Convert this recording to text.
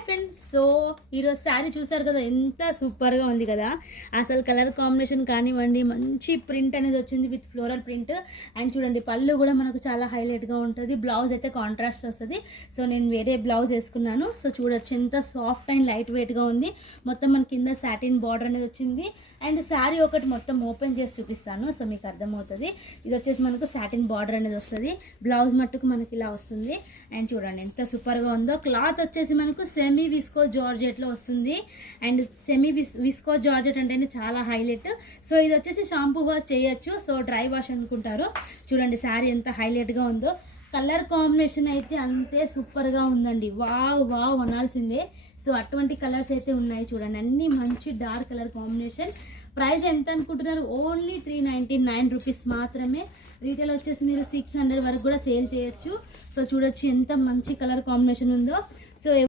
Hi friends. So ఈరోజు శారీ చూసారు కదా, ఎంత సూపర్గా ఉంది కదా. అసలు కలర్ కాంబినేషన్ కానివ్వండి, మంచి ప్రింట్ అనేది వచ్చింది విత్ ఫ్లోరల్ ప్రింట్. అండ్ చూడండి, పళ్ళు కూడా మనకు చాలా హైలైట్గా ఉంటుంది. బ్లౌజ్ అయితే కాంట్రాస్ట్ వస్తుంది. సో నేను వేరే బ్లౌజ్ వేసుకున్నాను. సో చూడొచ్చు ఎంత సాఫ్ట్ అండ్ లైట్ వెయిట్గా ఉంది. మొత్తం మన కింద సాటిన్ బార్డర్ అనేది వచ్చింది. అండ్ శారీ ఒకటి మొత్తం ఓపెన్ చేసి చూపిస్తాను, సో మీకు అర్థమవుతుంది. ఇది వచ్చేసి మనకు సాటిన్ బార్డర్ అనేది వస్తుంది. బ్లౌజ్ మట్టుకు మనకి ఇలా వస్తుంది. అండ్ చూడండి ఎంత సూపర్గా ఉందో. క్లాత్ వచ్చేసి మనకు సెమీ విస్కో జార్జెట్లో వస్తుంది. అండ్ సెమీ విస్కో జార్జెట్ అంటేనే చాలా హైలైట్. సో ఇది వచ్చేసి షాంపూ వాష్ చేయొచ్చు, సో డ్రై వాష్ అనుకుంటారు. చూడండి శారీ ఎంత హైలైట్గా ఉందో. కలర్ కాంబినేషన్ అయితే అంతే సూపర్గా ఉందండి. వావ్ వావ్ అనాల్సిందే. సో అటువంటి కలర్స్ అయితే ఉన్నాయి చూడండి, అన్ని మంచి డార్క్ కలర్ కాంబినేషన్. ప్రైస్ ఎంత అనుకుంటున్నారు? ఓన్లీ 399 రూపీస్ మాత్రమే. రీటైల్ వచ్చేసి మీరు 600 వరకు కూడా సేల్ చేయొచ్చు. సో చూడొచ్చు ఎంత మంచి కలర్ కాంబినేషన్ ఉందో. సో